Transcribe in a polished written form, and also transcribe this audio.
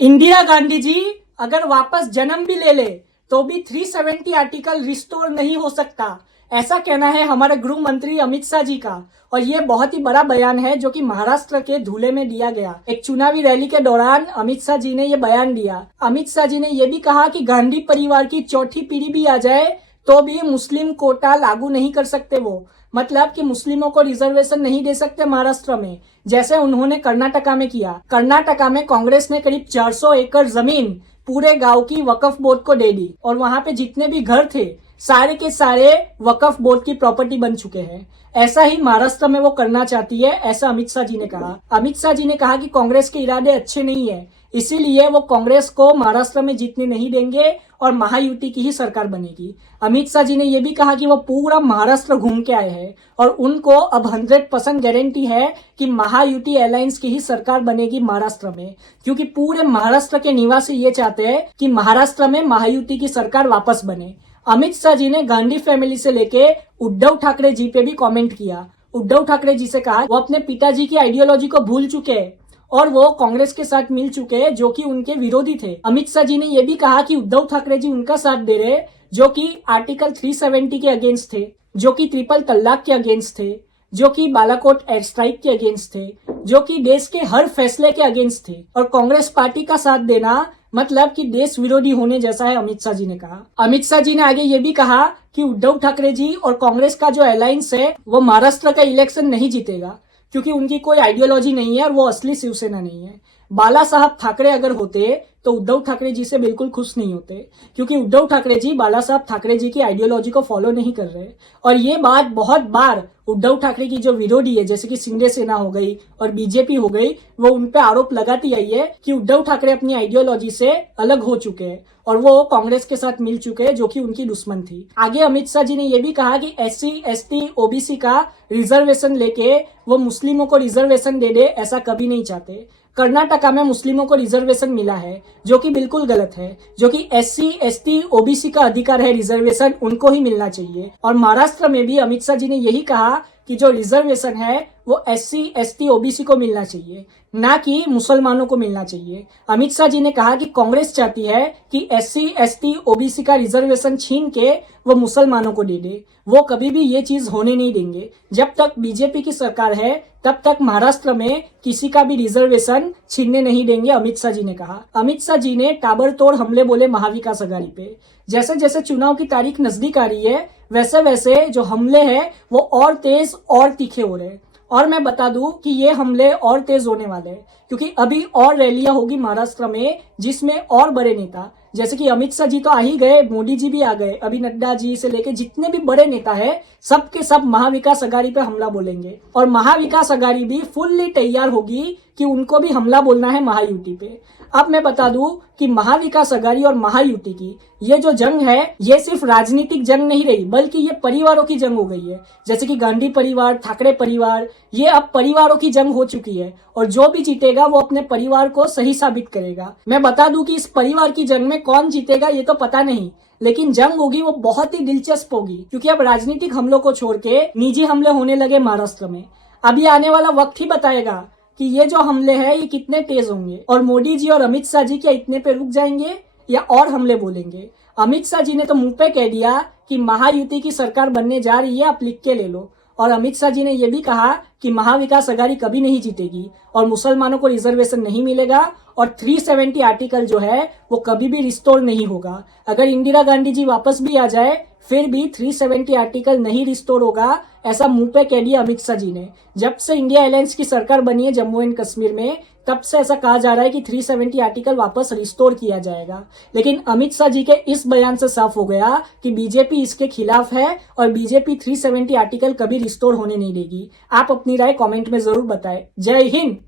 इंदिरा गांधी जी अगर वापस जन्म भी ले ले तो भी 370 आर्टिकल रिस्टोर नहीं हो सकता, ऐसा कहना है हमारे गृह मंत्री अमित शाह जी का। और ये बहुत ही बड़ा बयान है जो कि महाराष्ट्र के धुले में दिया गया। एक चुनावी रैली के दौरान अमित शाह जी ने ये बयान दिया। अमित शाह जी ने ये भी कहा कि गांधी परिवार की चौथी पीढ़ी भी आ जाए तो भी मुस्लिम कोटा लागू नहीं कर सकते वो, मतलब कि मुस्लिमों को रिजर्वेशन नहीं दे सकते महाराष्ट्र में, जैसे उन्होंने कर्नाटका में किया। कर्नाटका में कांग्रेस ने करीब 400 एकड़ जमीन पूरे गांव की वक्फ बोर्ड को दे दी और वहां पे जितने भी घर थे सारे के सारे वक्फ बोर्ड की प्रॉपर्टी बन चुके हैं। ऐसा ही महाराष्ट्र में वो करना चाहती है, ऐसा अमित शाह जी ने कहा। अमित शाह जी ने कहा कि कांग्रेस के इरादे अच्छे नहीं है, इसीलिए वो कांग्रेस को महाराष्ट्र में जीतने नहीं देंगे और महायुति की ही सरकार बनेगी। अमित शाह जी ने यह भी कहा कि वो पूरा महाराष्ट्र घूम के आए हैं और उनको अब 100% गारंटी है कि महायुति अलायंस की ही सरकार बनेगी महाराष्ट्र में, क्योंकि पूरे महाराष्ट्र के निवासी ये चाहते हैं कि महाराष्ट्र में महायुति की सरकार वापस बने। अमित शाह जी ने गांधी फैमिली से लेके उद्धव ठाकरे जी पे भी कमेंट किया। उद्धव ठाकरे जी से कहा वो अपने पिताजी की आइडियोलॉजी को भूल चुके हैं और वो कांग्रेस के साथ मिल चुके हैं जो कि उनके विरोधी थे। अमित शाह जी ने यह भी कहा कि उद्धव ठाकरे जी उनका साथ दे रहे जो कि आर्टिकल 370 के अगेंस्ट थे, जो कि ट्रिपल तलाक के अगेंस्ट थे, जो कि बालाकोट एयर स्ट्राइक के अगेंस्ट थे, जो कि देश के हर फैसले के अगेंस्ट थे। और कांग्रेस पार्टी का साथ देना मतलब कि देश विरोधी होने जैसा है, अमित शाह जी ने कहा। अमित शाह जी ने आगे ये भी कहा कि उद्धव ठाकरे जी और कांग्रेस का जो अलायंस है वो महाराष्ट्र का इलेक्शन नहीं जीतेगा, क्योंकि उनकी कोई आइडियोलॉजी नहीं है और वो असली शिवसेना नहीं है। बाला साहब ठाकरे अगर होते तो उद्धव ठाकरे जी से बिल्कुल खुश नहीं होते, क्योंकि उद्धव ठाकरे जी बाला साहब ठाकरे जी की आइडियोलॉजी को फॉलो नहीं कर रहे। और ये बात बहुत बार उद्धव ठाकरे की जो विरोधी है, जैसे कि शिंदे सेना हो गई और बीजेपी हो गई, वो उन पे आरोप लगाती आई है कि उद्धव ठाकरे अपनी आइडियोलॉजी से अलग हो चुके हैं और वो कांग्रेस के साथ मिल चुके हैं जो कि उनकी दुश्मन थी। आगे अमित शाह जी ने यह भी कहा कि SC ST OBC का रिजर्वेशन लेके वो मुस्लिमों को रिजर्वेशन दे दे, ऐसा कभी नहीं चाहते। कर्नाटका में मुस्लिमों को रिजर्वेशन मिला है जो कि बिल्कुल गलत है, जो कि SC ST OBC का अधिकार है, रिजर्वेशन उनको ही मिलना चाहिए। और महाराष्ट्र में भी अमित शाह जी ने यही कहा कि जो रिजर्वेशन है वो SC ST OBC को मिलना चाहिए, ना कि मुसलमानों को मिलना चाहिए। अमित शाह जी ने कहा कि कांग्रेस चाहती है कि SC ST OBC का रिजर्वेशन छीन के वो मुसलमानों को दे दे। वो कभी भी ये चीज होने नहीं देंगे। जब तक बीजेपी की सरकार है तब तक महाराष्ट्र में किसी का भी रिजर्वेशन छीनने नहीं देंगे, अमित शाह जी ने कहा। अमित शाह जी ने ताबड़तोड़ हमले बोले महाविकास आघाड़ी पे। जैसे जैसे चुनाव की तारीख नजदीक आ रही है वैसे वैसे जो हमले हैं वो और तेज और तीखे हो रहे हैं। और मैं बता दूं कि ये हमले और तेज होने वाले हैं, क्योंकि अभी और रैलियां होगी महाराष्ट्र में जिसमें और बड़े नेता, जैसे कि अमित शाह जी तो आ ही गए, मोदी जी भी आ गए, अभी नड्डा जी से लेके जितने भी बड़े नेता है सबके सब महाविकास आघाड़ी पे हमला बोलेंगे। और महाविकास आघाड़ी भी फुल्ली तैयार होगी कि उनको भी हमला बोलना है महायुति पे। अब मैं बता दूं कि महाविकास आघाड़ी और महायुति की ये जो जंग है ये सिर्फ राजनीतिक जंग नहीं रही, बल्कि ये परिवारों की जंग हो गई है। जैसे कि गांधी परिवार, ठाकरे परिवार, ये अब परिवारों की जंग हो चुकी है और जो भी जीतेगा वो अपने परिवार को सही साबित करेगा। मैं बता दूं कि इस परिवार की जंग में कौन जीतेगा ये तो पता नहीं, लेकिन जंग होगी वो बहुत ही दिलचस्प होगी, क्योंकि अब राजनीतिक हमलों को छोड़ के निजी हमले होने लगे महाराष्ट्र में। अभी आने वाला वक्त ही बताएगा कि ये जो हमले हैं ये कितने तेज होंगे और मोदी जी और अमित शाह जी क्या इतने पे रुक जाएंगे या और हमले बोलेंगे। अमित शाह जी ने तो मुंह पे कह दिया कि महायुति की सरकार बनने जा रही है, आप लिख के ले लो। और अमित शाह जी ने यह भी कहा कि महाविकास आघाड़ी कभी नहीं जीतेगी और मुसलमानों को रिजर्वेशन नहीं मिलेगा और 370 आर्टिकल जो है वो कभी भी रिस्टोर नहीं होगा। अगर इंदिरा गांधी जी वापस भी आ जाए फिर भी 370 आर्टिकल नहीं रिस्टोर होगा, ऐसा मुंह पे कह दिया अमित शाह जी ने। जब से इंडिया अलायंस की सरकार बनी है जम्मू एंड कश्मीर में तब से ऐसा कहा जा रहा है कि 370 आर्टिकल वापस रिस्टोर किया जाएगा, लेकिन अमित शाह जी के इस बयान से साफ हो गया कि बीजेपी इसके खिलाफ है और बीजेपी 370 आर्टिकल कभी रिस्टोर होने नहीं देगी। आप अपनी राय कमेंट में जरूर बताएं। जय हिंद।